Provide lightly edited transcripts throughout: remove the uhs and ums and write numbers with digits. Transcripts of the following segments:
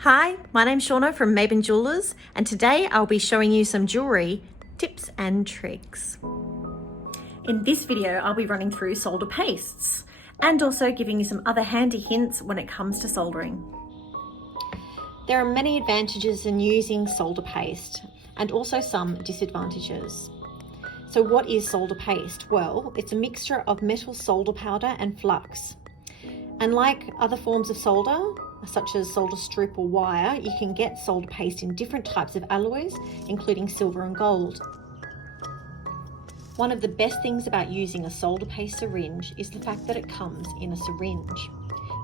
Hi, my name's Shauna from Maben Jewellers, and today I'll be showing you some jewellery tips and tricks. In this video, I'll be running through solder pastes and also giving you some other handy hints when it comes to soldering. There are many advantages in using solder paste and also some disadvantages. So what is solder paste? Well, it's a mixture of metal solder powder and flux. And like other forms of solder, such as solder strip or wire, you can get solder paste in different types of alloys, including silver and gold. One of the best things about using a solder paste syringe is the fact that it comes in a syringe.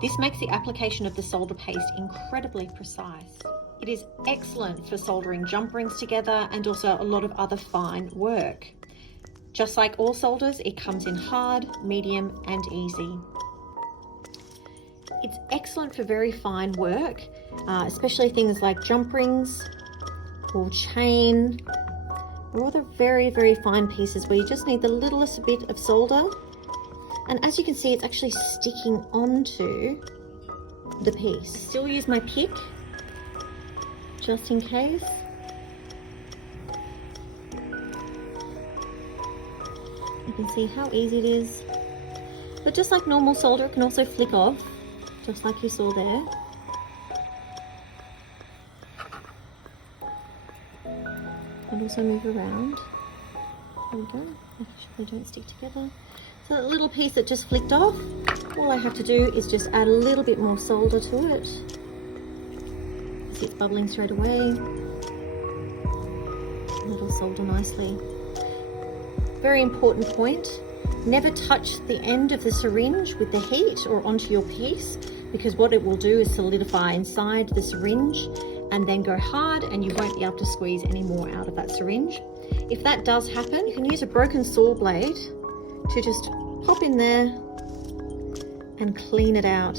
This makes the application of the solder paste incredibly precise. It is excellent for soldering jump rings together and also a lot of other fine work. Just like all solders, it comes in hard, medium and easy. It's excellent for very fine work, especially things like jump rings or chain or other very, very fine pieces where you just need the littlest bit of solder. And as you can see, it's actually sticking onto the piece. Still use my pick, just in case. You can see how easy it is. But just like normal solder, it can also flick off, just like you saw there. And also move around. There we go. Actually, they don't stick together. So that little piece that just flicked off, all I have to do is just add a little bit more solder to it. See, it's bubbling straight away. And it'll solder nicely. Very important point. Never touch the end of the syringe with the heat or onto your piece, because what it will do is solidify inside the syringe and then go hard, and you won't be able to squeeze any more out of that syringe. If that does happen, you can use a broken saw blade to just pop in there and clean it out.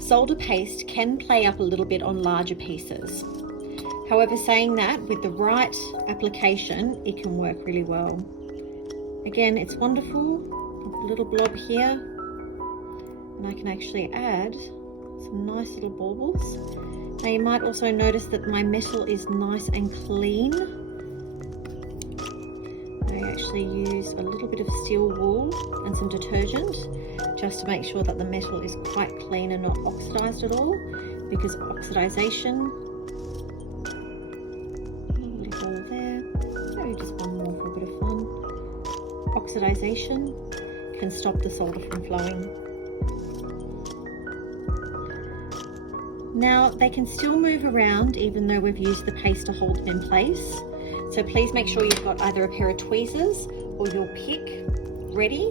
Solder paste can play up a little bit on larger pieces. However, saying that, with the right application, it can work really well. Again, it's wonderful. A little blob here, and I can actually add some nice little baubles. Now you might also notice that my metal is nice and clean. I actually use a little bit of steel wool and some detergent just to make sure that the metal is quite clean and not oxidized at all, because oxidization, oxidization can stop the solder from flowing. Now they can still move around even though we've used the paste to hold them in place. So please make sure you've got either a pair of tweezers or your pick ready.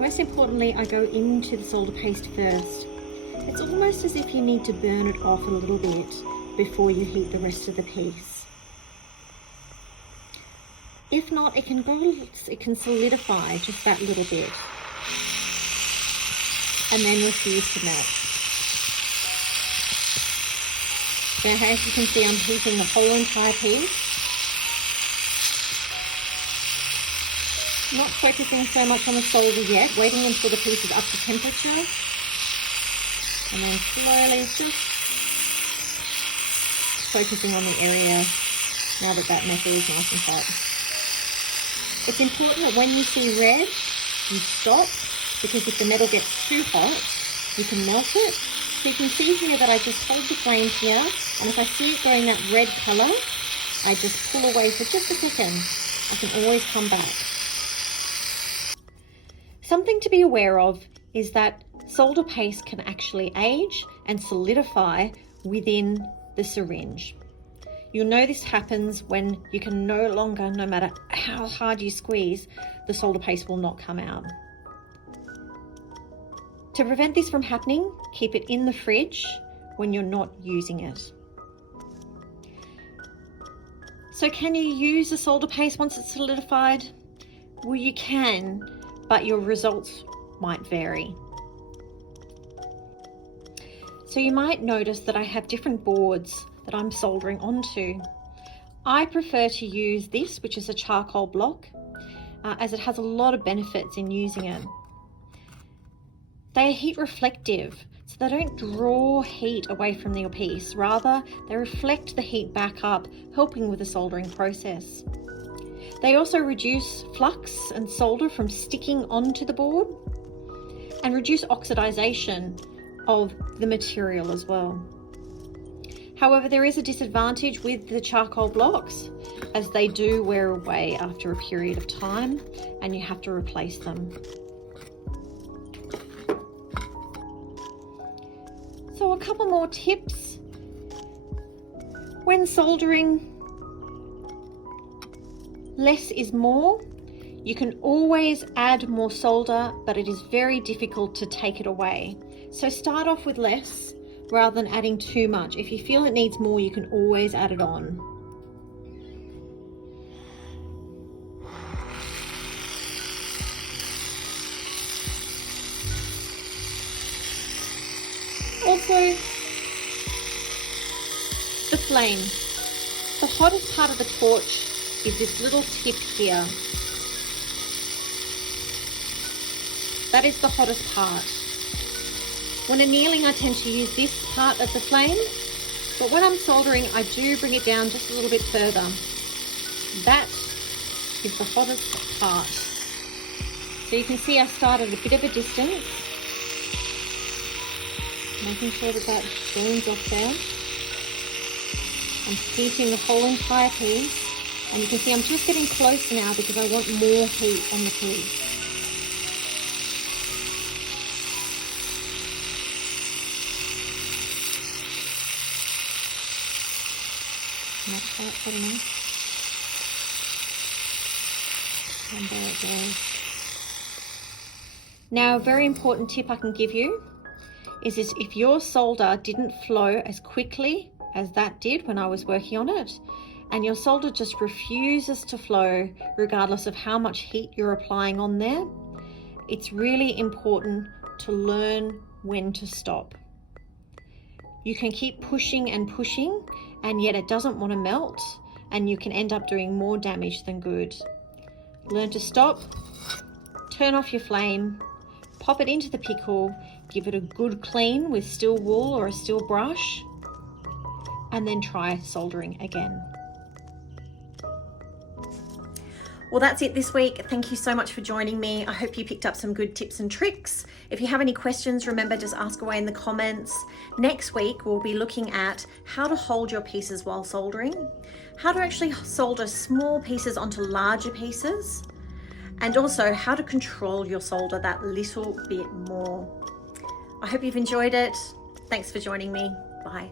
Most importantly, I go into the solder paste first. It's almost as if you need to burn it off a little bit before you heat the rest of the piece. If not, it can solidify just that little bit and then refuse to melt. Now, as you can see, I'm heating the whole entire piece. Not focusing so much on the solder yet, waiting until the piece is up to temperature, and then slowly just focusing on the area now that that metal is nice and hot. It's important that when you see red, you stop, because if the metal gets too hot, you can melt it. So you can see here that I just hold the flame here, and if I see it going that red color, I just pull away for just a second. I can always come back. Something to be aware of is that solder paste can actually age and solidify within the syringe. You'll know this happens when you can no longer, no matter how hard you squeeze, the solder paste will not come out. To prevent this from happening, keep it in the fridge when you're not using it. So can you use the solder paste once it's solidified? Well, you can, but your results might vary. So you might notice that I have different boards that I'm soldering onto. I prefer to use this, which is a charcoal block, as it has a lot of benefits in using it. They are heat reflective, so they don't draw heat away from your piece. Rather, they reflect the heat back up, helping with the soldering process. They also reduce flux and solder from sticking onto the board and reduce oxidization of the material as well. However, there is a disadvantage with the charcoal blocks, as they do wear away after a period of time and you have to replace them. So a couple more tips. When soldering, less is more. You can always add more solder, but it is very difficult to take it away. So start off with less rather than adding too much. If you feel it needs more, you can always add it on. Also, the flame. The hottest part of the torch is this little tip here. That is the hottest part. When annealing, I tend to use this part of the flame, but when I'm soldering, I do bring it down just a little bit further. That is the hottest part. So you can see I start at a bit of a distance, making sure that that burns off there. I'm heating the whole entire piece, and you can see I'm just getting close now because I want more heat on the piece. That's that hot enough. And there it goes. Now, a very important tip I can give you is if your solder didn't flow as quickly as that did when I was working on it, and your solder just refuses to flow regardless of how much heat you're applying on there, it's really important to learn when to stop. You can keep pushing and pushing, and yet it doesn't want to melt, and you can end up doing more damage than good. Learn to stop, turn off your flame, pop it into the pickle, give it a good clean with steel wool or a steel brush, and then try soldering again. Well, that's it this week. Thank you so much for joining me. I hope you picked up some good tips and tricks. If you have any questions, remember, just ask away in the comments. Next week, we'll be looking at how to hold your pieces while soldering, how to actually solder small pieces onto larger pieces, and also how to control your solder that little bit more. I hope you've enjoyed it. Thanks for joining me. Bye.